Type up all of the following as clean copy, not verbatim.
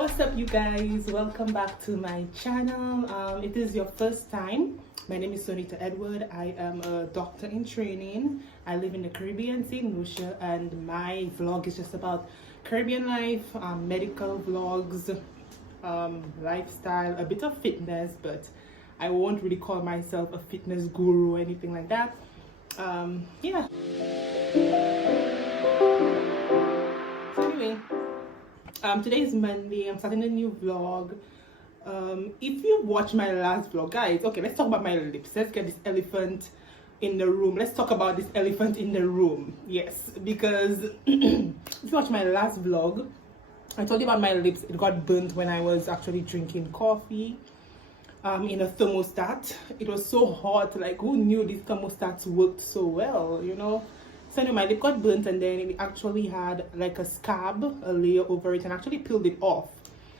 What's up, you guys? Welcome back to my channel. If this is your first time, my name is Sonita Edward. I am a doctor in training. I live in the Caribbean, St. Lucia, and my vlog is just about Caribbean life, medical vlogs, lifestyle, a bit of fitness, but I won't really call myself a fitness guru or anything like that. Yeah. So anyway, today is Monday. I'm starting a new vlog. If you watch my last vlog, guys, okay, let's talk about my lips. Let's get this elephant in the room. Let's talk about this elephant in the room. Yes, because if you watch my last vlog, I told you about my lips. It got burnt when I was actually drinking coffee in a thermostat. It was so hot, like who knew these thermostats worked so well, you know? So anyway, my lip got burnt, and then it actually had like a scab, a layer over it, and actually peeled it off.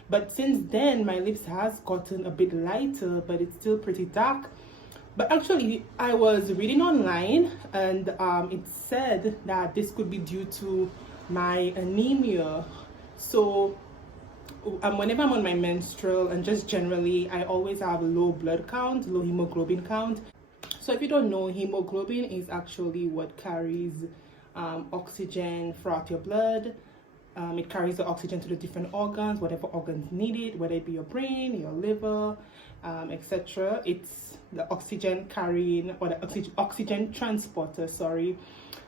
But since then, my lips has gotten a bit lighter, but it's still pretty dark. But actually, I was reading online, and it said that this could be due to my anemia. So whenever I'm on my menstrual, and just generally, I always have low blood count, low hemoglobin count. So if you don't know, hemoglobin is actually what carries oxygen throughout your blood. It carries the oxygen to the different organs, whatever organs need it, whether it be your brain, your liver, etc. It's the oxygen carrying, or the oxygen transporter, sorry.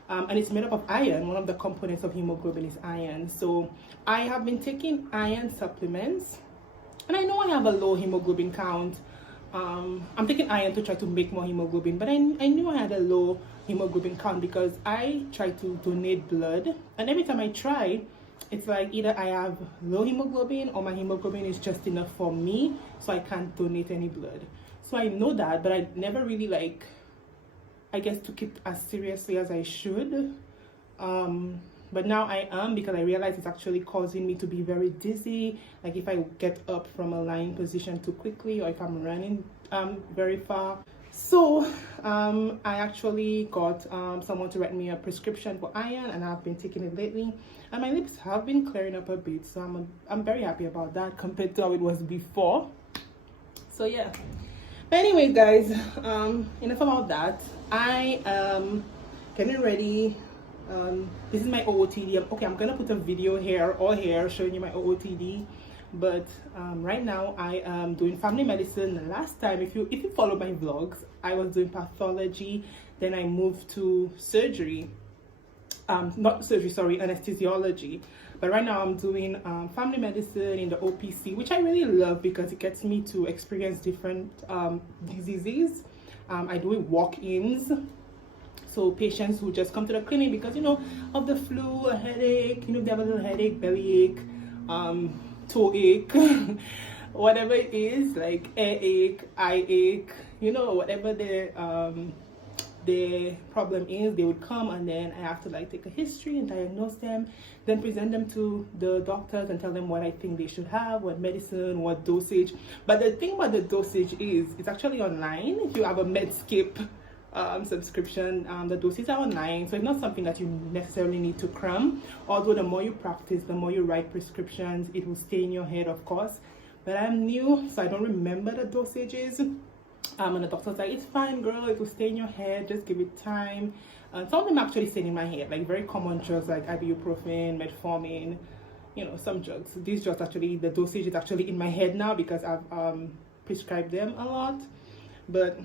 And it's made up of iron. One of the components of hemoglobin is iron. So I have been taking iron supplements, and I know I have a low hemoglobin count. I'm taking iron to try to make more hemoglobin, but I knew I had a low hemoglobin count because I try to donate blood, and every time I try, it's like either I have low hemoglobin or my hemoglobin is just enough for me, so I can't donate any blood. So I know that, but I never really, like, I guess, took it as seriously as I should. But now I am, because I realize it's actually causing me to be very dizzy. Like if I get up from a lying position too quickly, or if I'm running very far. So I actually got someone to write me a prescription for iron, and I've been taking it lately, and my lips have been clearing up a bit. So I'm very happy about that compared to how it was before. So yeah. But anyway, guys, enough about that. I am getting ready. This is my OOTD. Okay, I'm gonna put a video here or here showing you my OOTD, but right now I am doing family medicine. Last time, if you follow my vlogs, I was doing pathology, then I moved to surgery, not surgery, sorry, anesthesiology. But right now I'm doing family medicine in the OPC, which I really love because it gets me to experience different diseases. I do walk-ins. So patients who just come to the clinic because, you know, of the flu, a headache, you know, they have a little headache, bellyache, toe ache, whatever it is, like ear ache, eye ache, you know, whatever the problem is, they would come, and then I have to like take a history and diagnose them, then present them to the doctors and tell them what I think they should have, what medicine, what dosage. But the thing about the dosage is, it's actually online. If you have a Medscape subscription, the doses are online, so it's not something that you necessarily need to cram. Although the more you practice, the more you write prescriptions, it will stay in your head, of course. But I'm new, so I don't remember the dosages, and the doctor's like, it's fine, girl, it will stay in your head, just give it time. Some of them actually stay in my head, like very common drugs like ibuprofen, metformin, you know, some drugs. These drugs, actually, the dosage is actually in my head now because I've prescribed them a lot. But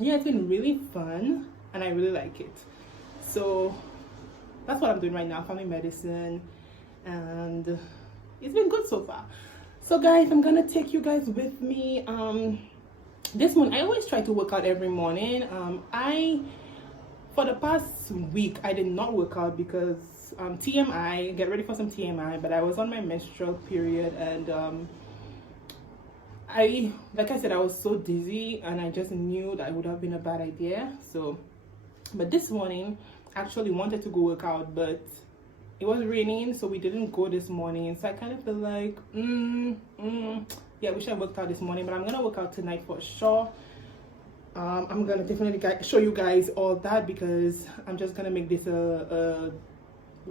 yeah, it's been really fun, and I really like it. So that's what I'm doing right now, family medicine, and it's been good so far. So guys, I'm gonna take you guys with me. This morning, I always try to work out every morning. For the past week, I did not work out because TMI, get ready for some TMI, but I was on my menstrual period, and like I said, I was so dizzy, and I just knew that it would have been a bad idea. So, but this morning, I actually wanted to go work out, but it was raining, so we didn't go this morning. So I kind of feel like, yeah, I wish I worked out this morning, but I'm gonna work out tonight for sure. I'm gonna definitely show you guys all that, because I'm just gonna make this a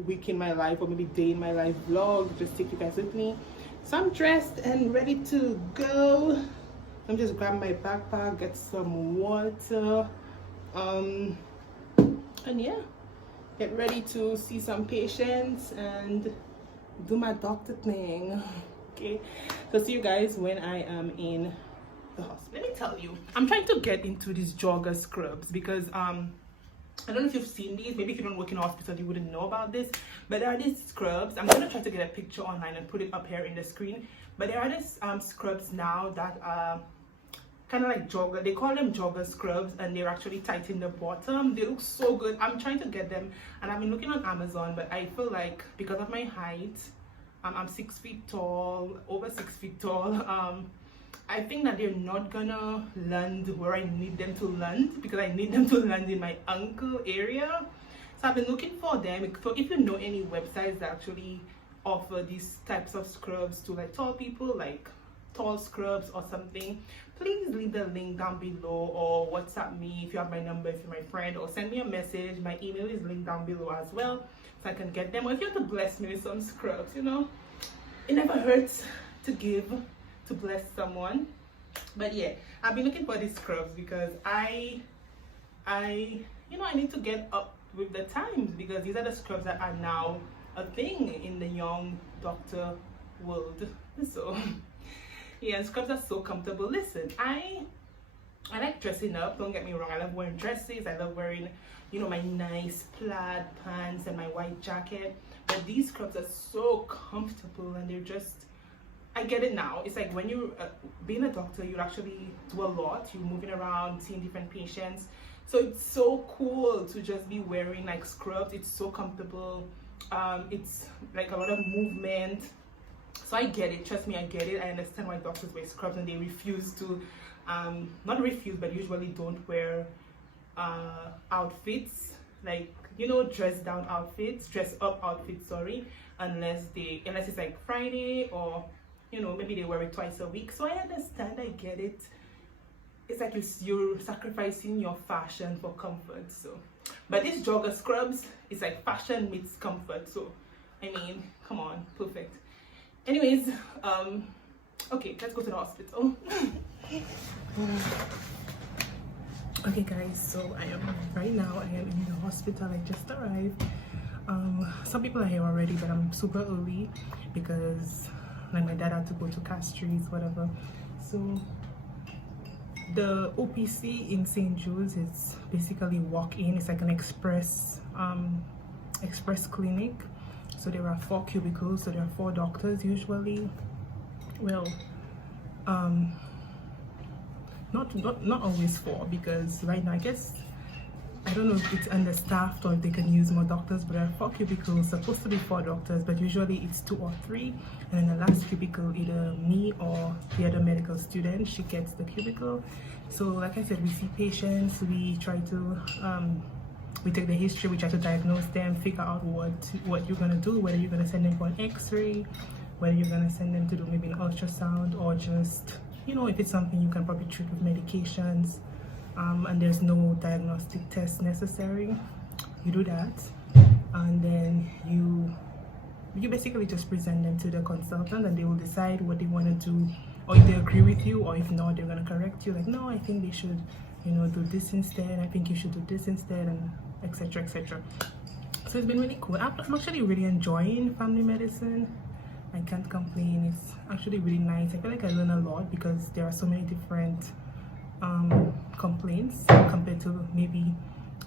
week in my life, or maybe day in my life vlog, just take you guys with me. So I'm dressed and ready to go. I'm just grab my backpack, get some water, and yeah, get ready to see some patients and do my doctor thing. Okay, so see you guys when I am in the hospital. Let me tell you, I'm trying to get into these jogger scrubs because I don't know if you've seen these. Maybe if you don't work in a hospital you wouldn't know about this, but there are these scrubs. I'm gonna try to get a picture online and put it up here in the screen. But there are these scrubs now that are kind of like jogger. They call them jogger scrubs, and they're actually tight in the bottom. They look so good. I'm trying to get them, and I've been looking on Amazon, but I feel like because of my height, I'm 6 feet tall, over 6 feet tall. I think that they're not gonna land where I need them to land, because I need them to land in my ankle area. So I've been looking for them. So if you know any websites that actually offer these types of scrubs to like tall people, like tall scrubs or something, please leave the link down below, or WhatsApp me if you have my number, if you're my friend, or send me a message. My email is linked down below as well, so I can get them. Or if you want to bless me with some scrubs, you know, it never hurts to give, to bless someone. But yeah, I've been looking for these scrubs because I need to get up with the times, because these are the scrubs that are now a thing in the young doctor world. So yeah, scrubs are so comfortable. Listen, I like dressing up, don't get me wrong. I love wearing dresses, I love wearing, you know, my nice plaid pants and my white jacket, but these scrubs are so comfortable, and they're just, I get it now. It's like when you being a doctor, you actually do a lot. You're moving around, seeing different patients, so it's so cool to just be wearing like scrubs. It's so comfortable. It's like a lot of movement. So I get it, trust me, I get it. I understand why doctors wear scrubs and they refuse to, not refuse, but usually don't wear outfits, like, you know, dress up outfits, sorry, unless it's like Friday, or, you know, maybe they wear it twice a week. So I understand, I get it. It's like you're sacrificing your fashion for comfort. So, but these jogger scrubs, it's like fashion meets comfort. So, I mean, come on, perfect. Anyways, okay, let's go to the hospital. Okay guys, so I am in the hospital. I just arrived. Some people are here already, but I'm super early because like my dad had to go to Castries, whatever. So the OPC in St. Jude's is basically walk-in. It's like an express clinic. So there are 4 cubicles, so there are 4 doctors usually. Well, not always 4, because right now I guess, I don't know if it's understaffed or if they can use more doctors, but there are 4 cubicles, supposed to be 4 doctors, but usually it's 2 or 3. And in the last cubicle, either me or the other medical student, she gets the cubicle. So like I said, we see patients, we try to we take the history, we try to diagnose them, figure out what you're gonna do, whether you're gonna send them for an x-ray, whether you're gonna send them to do maybe an ultrasound, or just, you know, if it's something you can probably treat with medications, and there's no diagnostic test necessary, you do that, and then you basically just present them to the consultant, and they will decide what they want to do, or if they agree with you, or if not, they're gonna correct you, like, no, I think they should, you know, do this instead, I think you should do this instead, and etc, etc. So it's been really cool. I'm actually really enjoying family medicine. I can't complain. It's actually really nice. I feel like I learn a lot because there are so many different complaints compared to maybe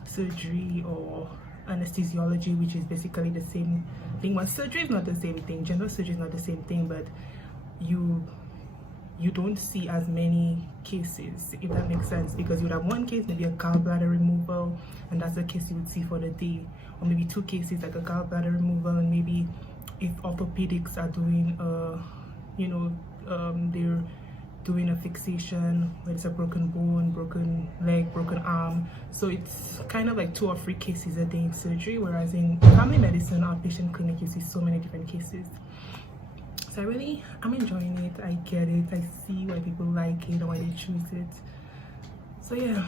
surgery or anesthesiology, which is basically the same thing. Well, surgery is not the same thing, general surgery is not the same thing, but you don't see as many cases, if that makes sense, because you would have 1 case, maybe a gallbladder removal, and that's the case you would see for the day, or maybe 2 cases like a gallbladder removal, and maybe if orthopedics are doing they're doing a fixation where it's a broken bone, broken leg, broken arm, so it's kind of like 2 or 3 cases a day in surgery, whereas in family medicine outpatient clinic you see so many different cases. So I'm enjoying it. I get it. I see why people like it or why they choose it. So yeah,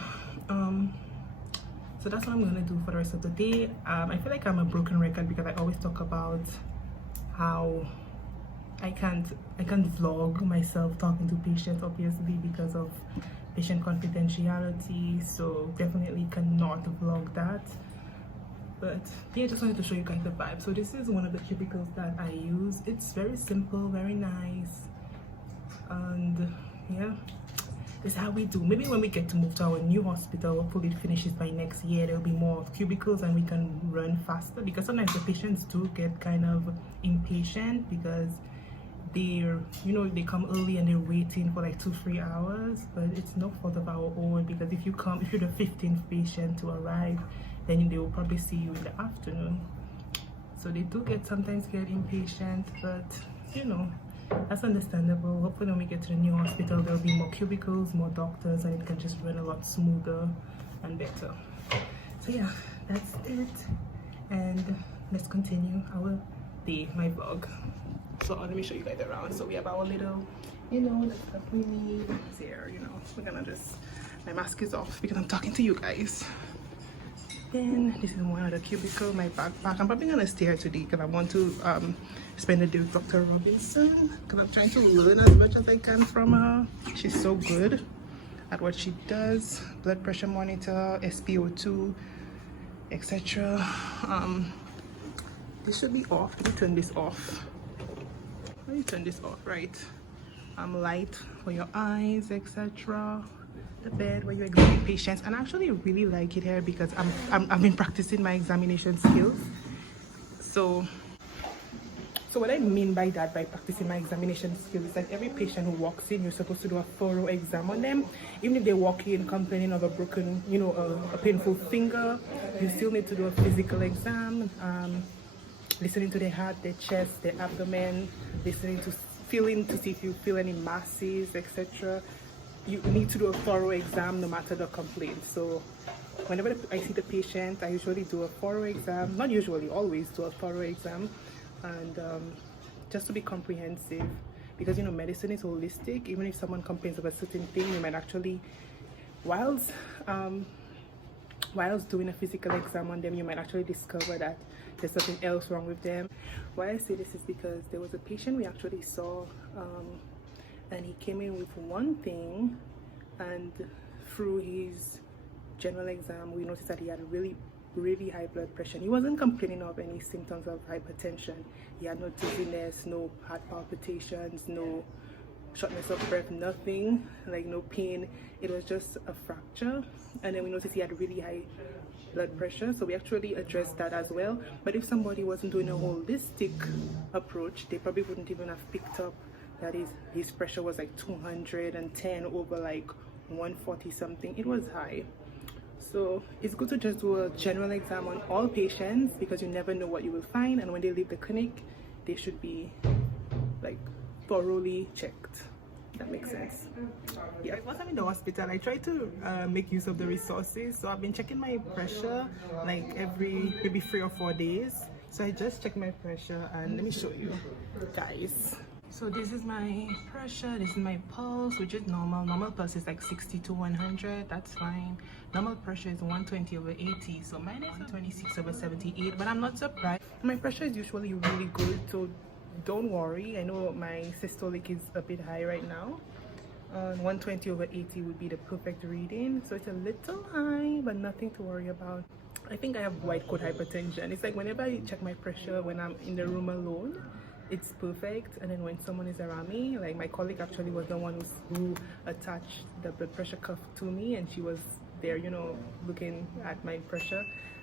so that's what I'm gonna do for the rest of the day. I feel like I'm a broken record because I always talk about how I can't vlog myself talking to patients, obviously, because of patient confidentiality, so definitely cannot vlog that. But yeah, just wanted to show you guys the vibe. So this is one of the cubicles that I use. It's very simple, very nice, and yeah, this is how we do. Maybe when we get to move to our new hospital, hopefully it finishes by next year, there'll be more cubicles and we can run faster, because sometimes the patients do get kind of impatient because they're, you know, they come early and they're waiting for like 2-3 hours, but it's no fault of our own, because if you're the 15th patient to arrive, then they will probably see you in the afternoon. So they do sometimes get impatient, but you know, that's understandable. Hopefully when we get to the new hospital, there'll be more cubicles, more doctors, and it can just run a lot smoother and better. So yeah, that's it, and let's continue our day, my vlog. So let me show you guys around. So we have our little, you know, the stuff we need here. You know, we're gonna just, my mask is off because I'm talking to you guys. Then this is one of the cubicle, my backpack. I'm probably gonna stay here today because I want to spend the day with Dr. Robinson, because I'm trying to learn as much as I can from her. She's so good at what she does. Blood pressure monitor, SpO2, etc. This should be off. Let me turn this off. Let me turn this off, right? Light for your eyes, etc. The bed where you examine patients, and I actually really like it here because I've been practicing my examination skills. So what I mean by that, by practicing my examination skills, is like every patient who walks in, you're supposed to do a thorough exam on them. Even if they walk in complaining of a broken, you know, a painful finger, you still need to do a physical exam. Listening to their heart, their chest, their abdomen, listening to, feeling to see if you feel any masses, etc. You need to do a thorough exam no matter the complaint. So whenever I see the patient, I usually do a thorough exam. Not usually, always do a thorough exam, and just to be comprehensive, because you know, medicine is holistic. Even if someone complains of a certain thing, you might actually, whilst doing a physical exam on them, you might actually discover that there's something else wrong with them. Why I say this is because there was a patient we actually saw, and he came in with one thing, and through his general exam we noticed that he had really high blood pressure. He wasn't complaining of any symptoms of hypertension. He had no dizziness, no heart palpitations, no shortness of breath, nothing, like no pain. It was just a fracture, and then we noticed he had really high blood pressure, so we actually addressed that as well. But if somebody wasn't doing a holistic approach, they probably wouldn't even have picked up that his pressure was like 210 over like 140 something. It was high. So it's good to just do a general exam on all patients, because you never know what you will find, and when they leave the clinic they should be like thoroughly checked. That makes sense. Yeah, once I'm in the hospital, I try to make use of the resources. So I've been checking my pressure like every maybe 3 or 4 days. So I just check my pressure, and let me show you guys. So this is my pressure, this is my pulse, which is normal. Normal pulse is like 60 to 100, that's fine. Normal pressure is 120 over 80, so mine is 126 over 78, but I'm not surprised. My pressure is usually really good, so don't worry. I know my systolic is a bit high right now. 120 over 80 would be the perfect reading, so it's a little high, but nothing to worry about. I think I have white coat hypertension. It's like whenever I check my pressure when I'm in the room alone, it's perfect, and then when someone is around me, like my colleague actually was the one who attached the blood pressure cuff to me, and she was there, you know, looking at my pressure,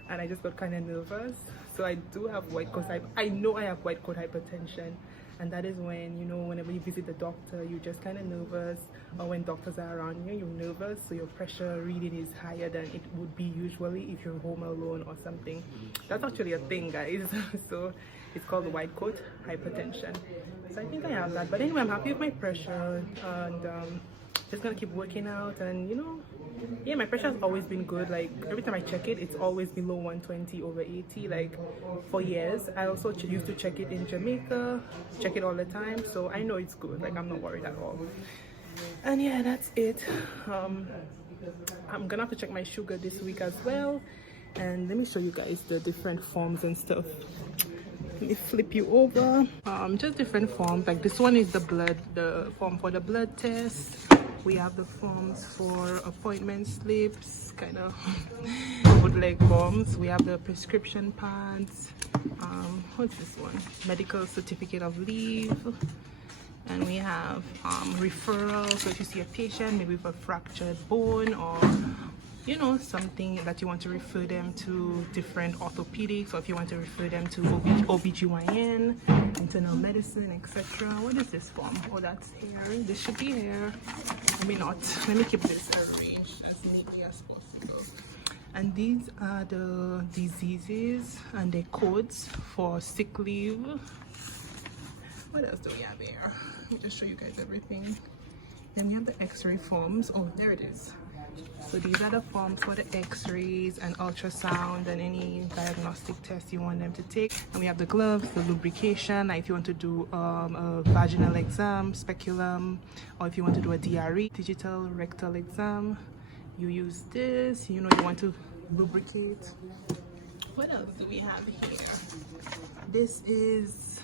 and I just got kind of nervous. So I do have white coat. I know I have white coat hypertension, and that is when, you know, whenever you visit the doctor, you're just kind of nervous, or when doctors are around you, you're nervous, so your pressure reading is higher than it would be usually if you're home alone or something. That's actually a thing, guys. So it's called white coat hypertension. So I think I have that, but anyway, I'm happy with my pressure, and just gonna keep working out. And you know, yeah, my pressure has always been good. Like every time I check it, it's always below 120 over 80, like for years. I also used to check it in Jamaica, check it all the time, so I know it's good. Like I'm not worried at all. And yeah, that's it. I'm gonna have to check my sugar this week as well, and let me show you guys the different forms and stuff. Let me flip you over. Just different forms. Like this one is the form for the blood test. We have the forms for appointment slips, kind of bootleg forms. We have the prescription pads. What's this one? Medical certificate of leave. And we have referral. So if you see a patient maybe with a fractured bone, or you know, something that you want to refer them to different orthopedics, or if you want to refer them to OBGYN, internal medicine, etc. What is this form? Oh, that's hair. This should be hair. Maybe not. Let me keep this arranged as neatly as possible. And these are the diseases and the codes for sick leave. What else do we have here? Let me just show you guys everything. Then we have the x-ray forms. Oh, there it is. So these are the forms for the x-rays and ultrasound and any diagnostic tests you want them to take. And we have the gloves, the lubrication, like if you want to do a vaginal exam, speculum, or if you want to do a DRE, digital rectal exam, you use this. You know, you want to lubricate. What else do we have here? This is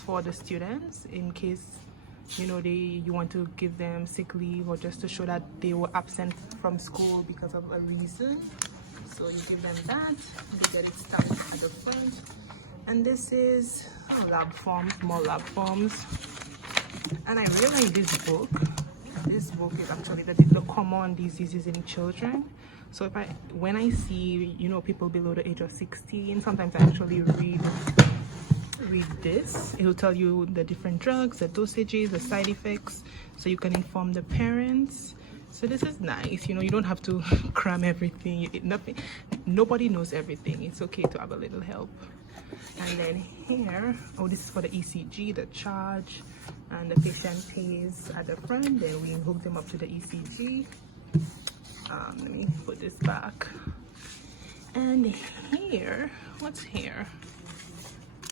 for the students, in case you know you want to give them sick leave, or just to show that they were absent from school because of a reason. So you give them that, they get it stamped at the front. And this is lab forms, more lab forms. And I really like this book. This book is actually the common diseases in children. So when I see, you know, people below the age of 16, sometimes I actually read this. It will tell you the different drugs, the dosages, the side effects, so you can inform the parents. So this is nice. You know, you don't have to cram everything. Nobody knows everything. It's okay to have a little help. And then here, this is for the ECG, the charge, and the patient pays at the front. Then we hook them up to the ECG. Let me put this back. And here, what's here?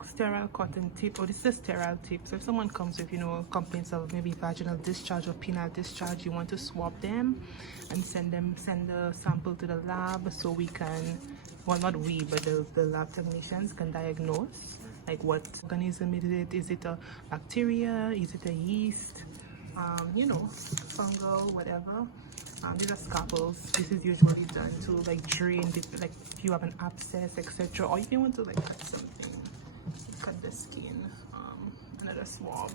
Sterile cotton tip. This is a sterile tip. So if someone comes with, you know, complaints of maybe vaginal discharge or penile discharge, you want to swab them and send the sample to the lab, so we can, well, not we, but the lab technicians can diagnose like what organism is it. Is it a bacteria? Is it a yeast? You know, fungal, whatever. These are scalpels. This is usually done to like drain, like if you have an abscess, etc., or if you want to like cut something, cut the skin. Another swab.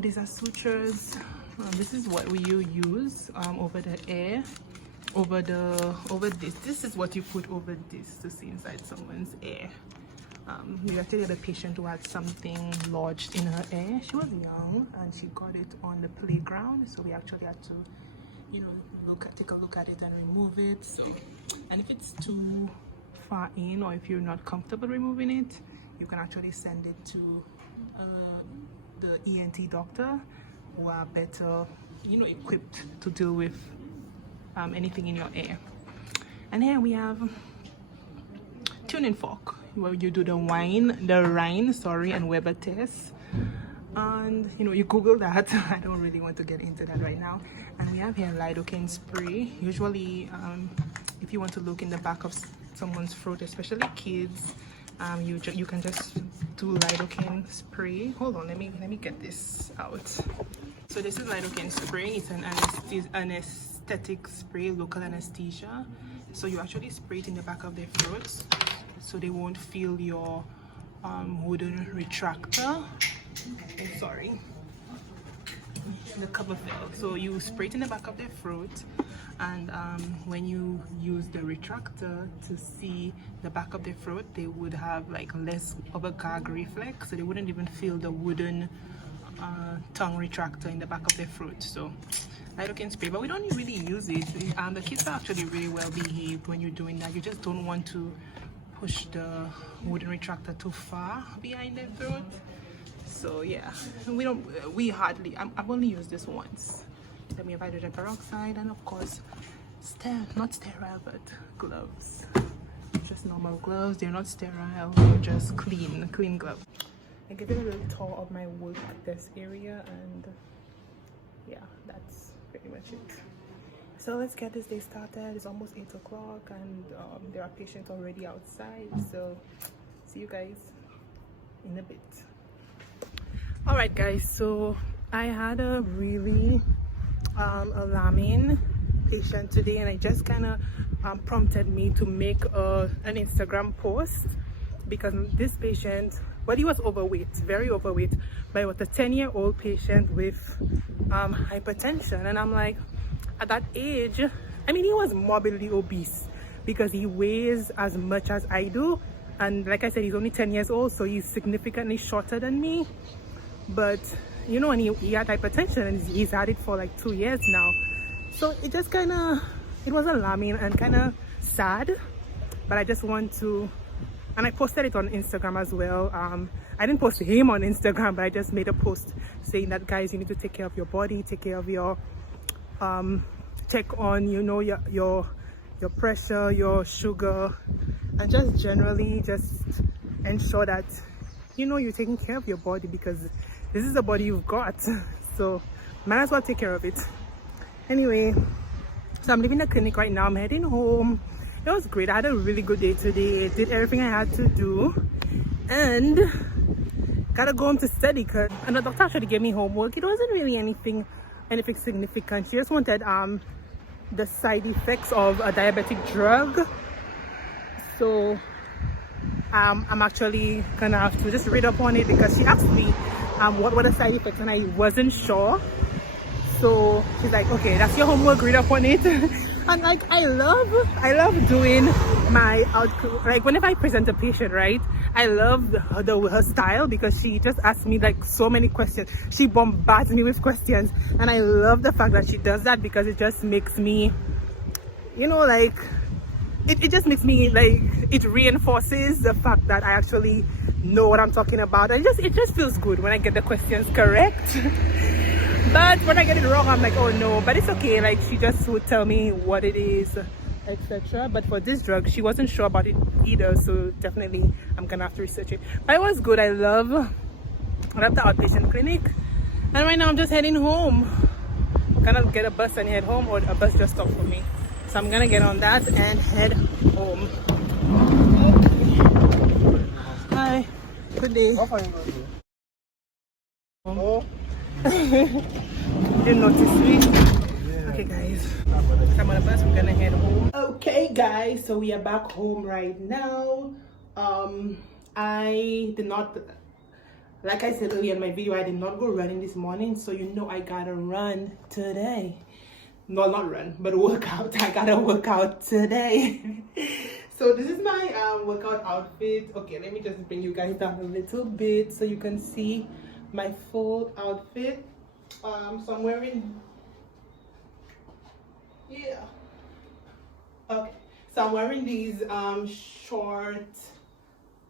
These are sutures. This is what we use over the air, over this. This is what you put over this to see inside someone's air. We actually had a patient who had something lodged in her ear. She was young and she got it on the playground, so we actually had to, you know, take a look at it and remove it. So, and if it's too far in, or if you're not comfortable removing it, you can actually send it to the ENT doctor, who are better, you know, equipped to deal with anything in your ear. And here we have tuning fork, where you do the Rhine, and Weber test. And you know, you Google that. I don't really want to get into that right now. And we have here lidocaine spray. Usually, if you want to look in the back of someone's throat, especially kids, you can just do lidocaine spray. Hold on, let me get this out. So this is lidocaine spray. It's an anesthetic spray, local anesthesia. So you actually spray it in the back of their throats, so they won't feel your wooden retractor. Oh, sorry, the cover fell. So you spray it in the back of their throat, and when you use the retractor to see the back of their throat, they would have like less of a gag reflex, so they wouldn't even feel the wooden tongue retractor in the back of their throat. So lidocaine spray, but we don't really use it. The kids are actually really well behaved when you're doing that. You just don't want to push the wooden retractor too far behind their throat. So yeah, I've only used this once. Then we have hydrogen peroxide, and of course not sterile, but gloves. Just normal gloves. They're not sterile, they're just clean gloves. I give it a little tour of my work desk area, and yeah, that's pretty much it. So let's get this day started. It's almost 8 o'clock, and there are patients already outside, so see you guys in a bit. All right guys, so I had a really alarming patient today, and it just kind of prompted me to make an Instagram post, because this patient, well, he was overweight, very overweight, but it was a 10-year-old patient with hypertension. And I'm like, at that age, I mean, he was morbidly obese because he weighs as much as I do, and like I said, he's only 10 years old, so he's significantly shorter than me. But you know, and he had hypertension, and he's had it for like 2 years now. So it just kind of, it was alarming and kind of sad. But I just want to, and I posted it on Instagram as well. I didn't post him on Instagram, but I just made a post saying that, guys, you need to take care of your body, take care of your check on, you know, your pressure, your sugar, and just generally just ensure that, you know, you're taking care of your body, because this is the body you've got, so might as well take care of it. Anyway, so I'm leaving the clinic right now. I'm heading home. It was great. I had a really good day today. Did everything I had to do, and gotta go home to study, and the doctor actually gave me homework. It wasn't really anything significant. She just wanted the side effects of a diabetic drug. So I'm actually gonna have to just read up on it, because she asked me what were the side effects, and I wasn't sure. So she's like, okay, that's your homework, read up on it. And like, I love doing my output. Like whenever I present a patient, right, I love her style, because she just asks me like so many questions. She bombards me with questions, and I love the fact that she does that, because it just makes me, you know, like it just makes me like, it reinforces the fact that I actually know what I'm talking about, and it just feels good when I get the questions correct. But when I get it wrong, I'm like, oh no. But it's okay, like she just would tell me what it is, etc. But for this drug, she wasn't sure about it either, so definitely I'm gonna have to research it. But it was good. I love the outpatient clinic, and right now I'm just heading home. I'm gonna get a bus and head home, or a bus just stopped for me, so I'm gonna get on that and head home. Okay. Hi, good day. Oh. Didn't notice me. Yeah. Okay guys, I'm on the bus, we're gonna head home. Okay guys, so we are back home right now. I did not, like I said earlier in my video, I did not go running this morning, so you know I gotta run today. No, not run, but work out. I gotta work out today. So this is my workout outfit. Okay, let me just bring you guys down a little bit so you can see my full outfit. So I'm wearing, yeah, okay, so I'm wearing these short,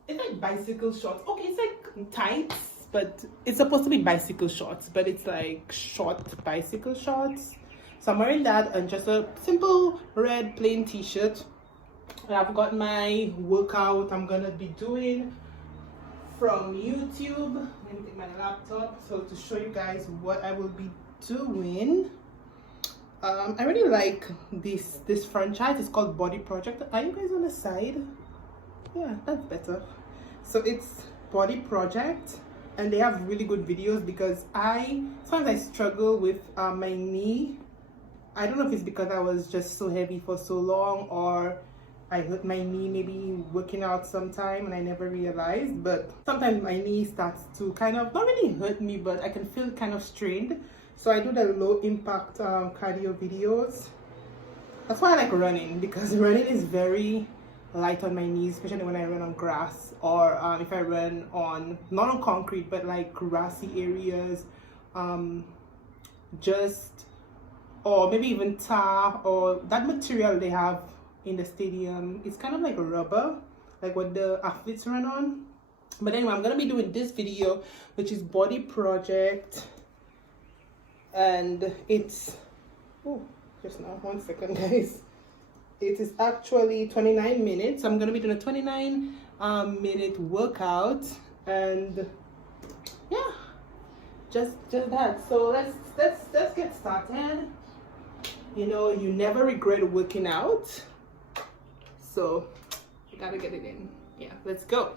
it's like bicycle shorts. Okay, it's like tights, but it's supposed to be bicycle shorts, but it's like short bicycle shorts. So I'm wearing that, and just a simple red plain t-shirt. And I've got my workout I'm gonna be doing from YouTube. Let me take my laptop so to show you guys what I will be doing. I really like this franchise. It's called Bodyproject. Are you guys on the side? Yeah, that's better. So it's Bodyproject, and they have really good videos, because sometimes I struggle with my knee. I don't know if it's because I was just so heavy for so long, or I hurt my knee maybe working out sometime and I never realized. But sometimes my knee starts to kind of, not really hurt me, but I can feel kind of strained. So I do the low impact cardio videos. That's why I like running, because running is very light on my knees, especially when I run on grass, or if I run on, not on concrete, but like grassy areas, or maybe even tar, or that material they have in the stadium. It's kind of like a rubber, like what the athletes run on. But anyway, I'm gonna be doing this video, which is Bodyproject, and it's, oh, just now, 1 second guys, it is actually 29 minutes. I'm gonna be doing a 29 minute workout, and yeah, just that. So let's get started. You know, you never regret working out, so you gotta get it in. Yeah, let's go.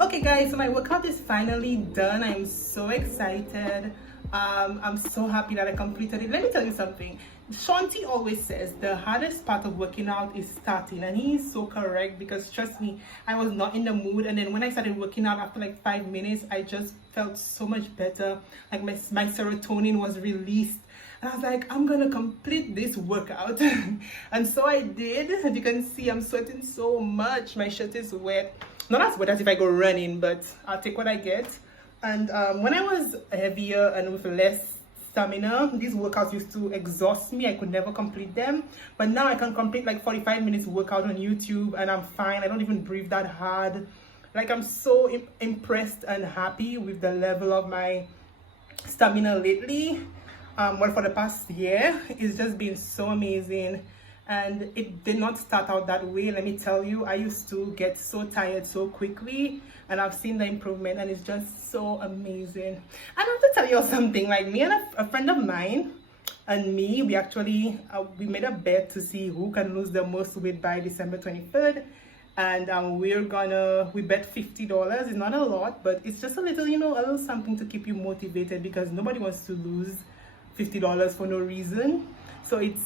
Okay guys, so my workout is finally done. I'm so excited. I'm so happy that I completed it. Let me tell you something. Shanti always says the hardest part of working out is starting, and he is so correct, because trust me, I was not in the mood, and then when I started working out after like 5 minutes, I just felt so much better. Like my serotonin was released, and I was like, I'm gonna complete this workout. And so I did. As you can see, I'm sweating so much. My shirt is wet. Not as wet as if I go running, but I'll take what I get. And when I was heavier and with less stamina, these workouts used to exhaust me. I could never complete them. But now I can complete like 45 minutes workout on YouTube, and I'm fine. I don't even breathe that hard. Like, I'm so impressed and happy with the level of my stamina lately. Well, for the past year, it's just been so amazing. And it did not start out that way, let me tell you. I used to get so tired so quickly, and I've seen the improvement, and it's just so amazing. And I have to tell you something. Like, me and a friend of mine and me, we actually we made a bet to see who can lose the most weight by December 23rd. And we bet $50. It's not a lot, but it's just a little, you know, a little something to keep you motivated, because nobody wants to lose $50 for no reason. So it's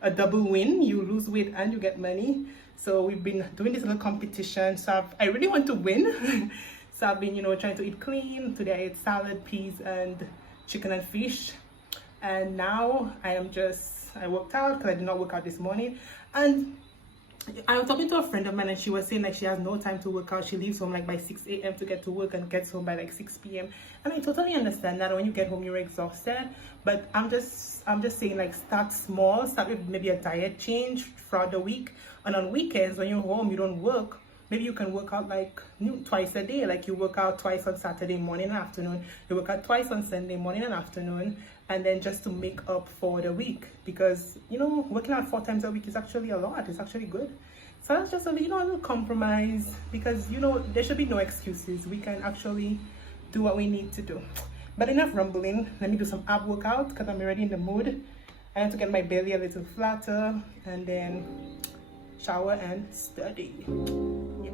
a double win. You lose weight and you get money. So we've been doing this little competition. So I really want to win. So I've been, you know, trying to eat clean. Today I ate salad, peas, and chicken and fish. And now I worked out because I did not work out this morning. And I was talking to a friend of mine, and she was saying like she has no time to work out. She leaves home like by 6 a.m. to get to work and gets home by like 6 p.m. And I totally understand that when you get home you're exhausted. But I'm just saying, like, start small. Start with maybe a diet change throughout the week. And on weekends when you're home, you don't work, maybe you can work out like twice a day. Like, you work out twice on Saturday morning and afternoon. You work out twice on Sunday morning and afternoon. And then just to make up for the week, because, you know, working out 4 times a week is actually a lot. It's actually good. So that's just a little compromise, because, you know, there should be no excuses. We can actually do what we need to do. But enough rumbling. Let me do some ab workout, because I'm already in the mood. I have to get my belly a little flatter, and then shower and study. Yeah.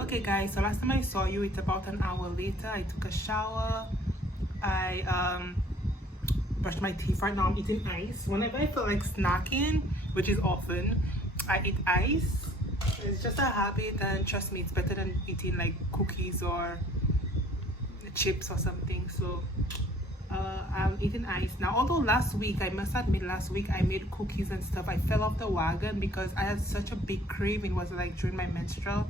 Okay guys, so last time I saw you, it's about an hour later. I took a shower. I brushed my teeth. Right now I'm eating ice. Whenever I feel like snacking, which is often, I eat ice. It's just a habit, and trust me, it's better than eating like cookies or chips or something. So I'm eating ice now. Although last week, I must admit, I made cookies and stuff. I fell off the wagon because I had such a big craving. It was like during my menstrual.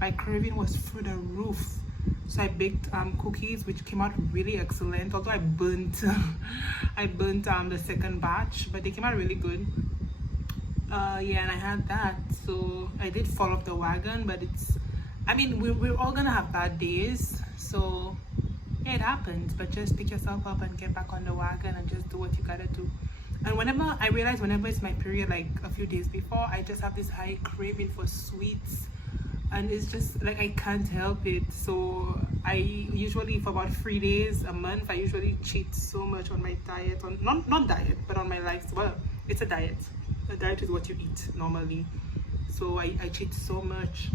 My craving was through the roof. So I baked cookies, which came out really excellent. Although I burnt the second batch, but they came out really good. Yeah, and I had that. So I did fall off the wagon, but we're all gonna have bad days. So yeah, it happens. But just pick yourself up and get back on the wagon and just do what you gotta do. And whenever it's my period, like a few days before, I just have this high craving for sweets. And it's just like I can't help it. So I usually, for about 3 days a month, I usually cheat so much on my diet, on not diet, but on my lifestyle. Well, it's a diet. A diet is what you eat normally. So I cheat so much,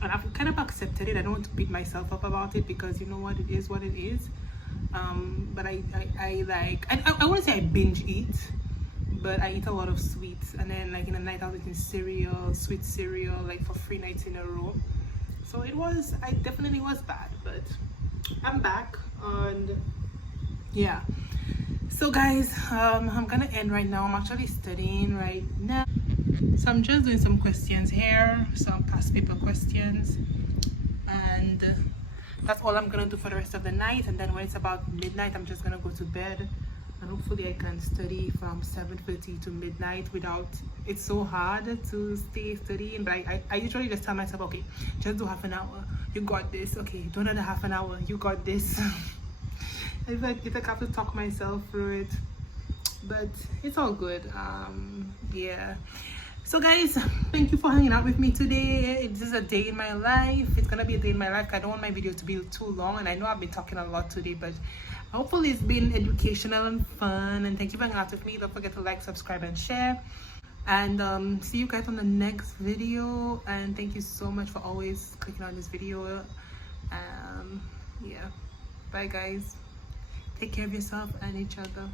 and I've kind of accepted it. I don't want to beat myself up about it, because you know what, it is what it is. But I wouldn't say I binge eat, but I eat a lot of sweets. And then like in the night I was eating cereal, sweet cereal, like for 3 nights in a row. So I definitely was bad, but I'm back. And yeah, so guys, I'm gonna end right now. I'm actually studying right now, so I'm just doing some questions here, some past paper questions, and that's all I'm gonna do for the rest of the night. And then when it's about midnight, I'm just gonna go to bed, and hopefully I can study from 7:30 to midnight without it's so hard to stay studying. But I usually just tell myself, okay, just do half an hour, you got this. Okay, do another half an hour, you got this. It's like I have to talk myself through it, but it's all good. Yeah, so guys, thank you for hanging out with me today. This is a day in my life. It's gonna be a day in my life. I don't want my video to be too long, and I know I've been talking a lot today, but hopefully it's been educational and fun. And thank you for hanging out with me. Don't forget to like, subscribe, and share, and see you guys on the next video. And thank you so much for always clicking on this video. Yeah, bye guys, take care of yourself and each other.